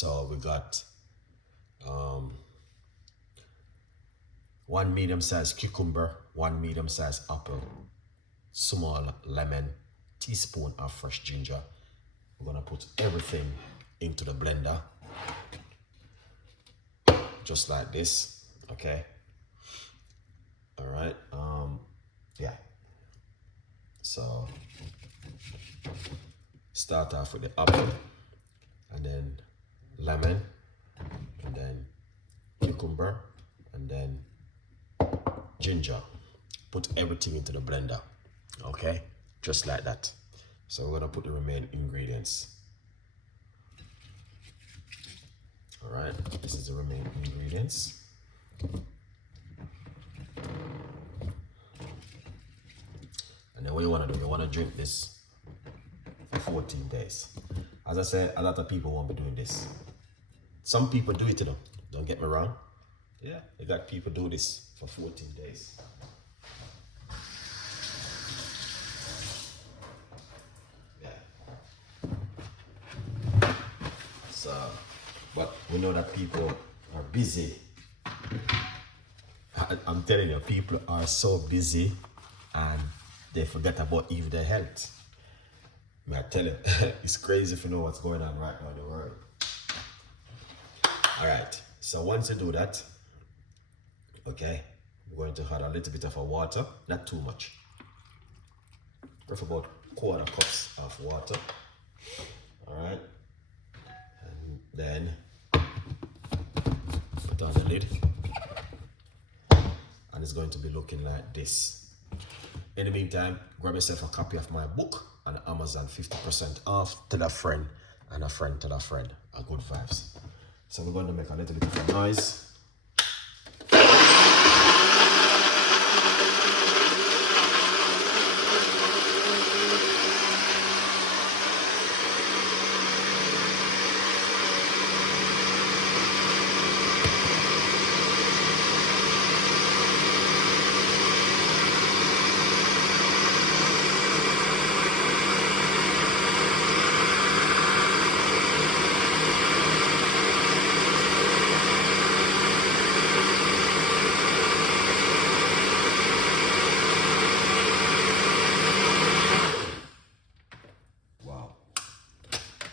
So we got 1 medium-sized cucumber, 1 medium-sized apple, small lemon, teaspoon of fresh ginger. We're gonna put everything into the blender, just like this, okay? All right, yeah. So start off with the apple, and then lemon, and then cucumber, and then ginger. Put everything into the blender, okay? Just like that. So we're gonna put the remaining ingredients. All right, this is the remaining ingredients. And then what you wanna do, you wanna drink this for 14 days. As I said, a lot of people won't be doing this. Some people do it, you know, don't get me wrong. Yeah, they got people do this for 14 days. So, but we know that people are busy. I'm telling you, people are so busy and they forget about even their health. I tell you, it's crazy if you know what's going on right now in the world. All right, so once you do that, okay, we're going to add a little bit of water, not too much. Go for about 1/4 cups of water. All right, and then put on the lid, and it's going to be looking like this. In the meantime, grab yourself a copy of my book on Amazon, 50% off. Tell a friend, and a friend tell a friend. A good vibes. So we're going to make a little bit of a noise.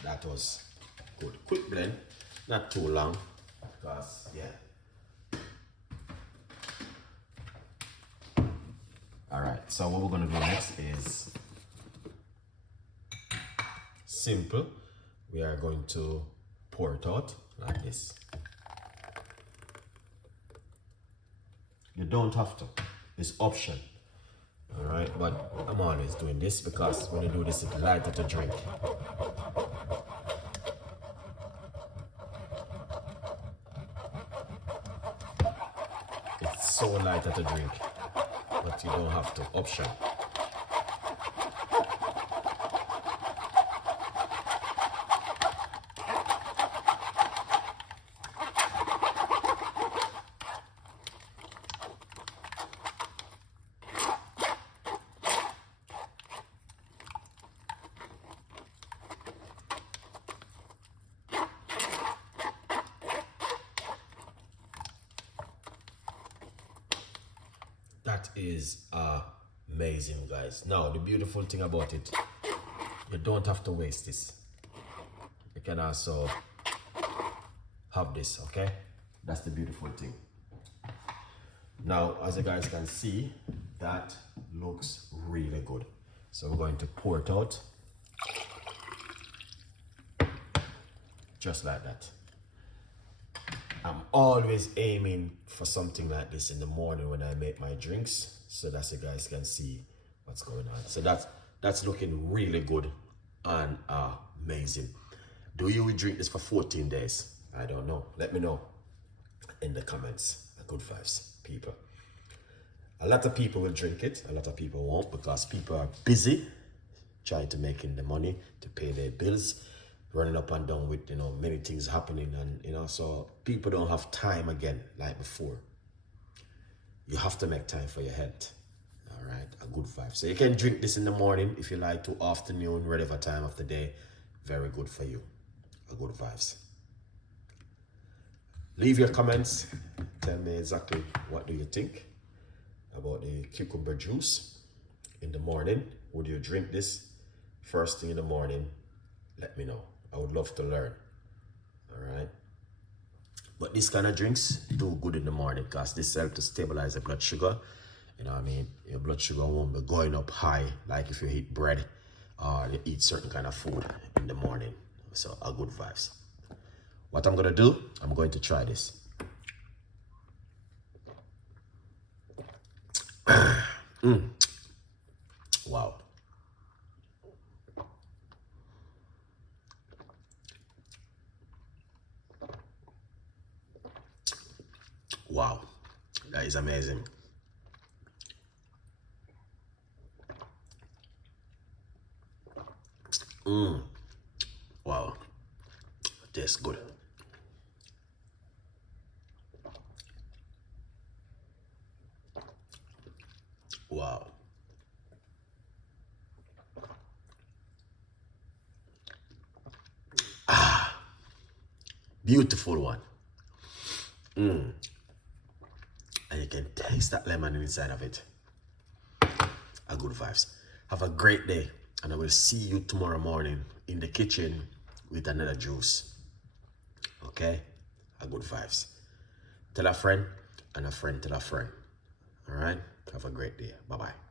That was good. Quick blend, not too long, because yeah. All right, so what we're gonna do next is simple. We are going to pour it out like this. You don't have to, it's option. All right, but I'm always doing this because when you do this, it's lighter to drink. It's so lighter to drink, but you don't have to, option. That is amazing, guys. Now, the beautiful thing about it, you don't have to waste this. You can also have this, okay? That's the beautiful thing. Now, as you guys can see, that looks really good. So we're going to pour it out. Just like that. I'm always aiming for something like this in the morning when I make my drinks, so that you guys can see what's going on. So that's looking really good and amazing. Do you drink this for 14 days? I don't know. Let me know in the comments. Good vibes, people. A lot of people will drink it. A lot of people won't, because people are busy trying to make in the money to pay their bills, running up and down with, you know, many things happening, and you know, so people don't have time again like before. You have to make time for your health. All right, a good vibe. So you can drink this in the morning if you like to, afternoon, whatever time of the day. Very good for you. A good vibes. Leave your comments. Tell me exactly what do you think about the cucumber juice in the morning. Would you drink this first thing in the morning? Let me know. I would love to learn. All right. But these kind of drinks do good in the morning because this helps to stabilize the blood sugar. You know what I mean? Your blood sugar won't be going up high like if you eat bread or you eat certain kind of food in the morning. So, a good vibes. What I'm going to do, I'm going to try this. Wow. Wow. That is amazing. Wow. Tastes good. Wow. Beautiful one. And you can taste that lemon inside of it. A good vibes. Have a great day. And I will see you tomorrow morning in the kitchen with another juice. Okay? A good vibes. Tell a friend and a friend tell a friend. All right? Have a great day. Bye-bye.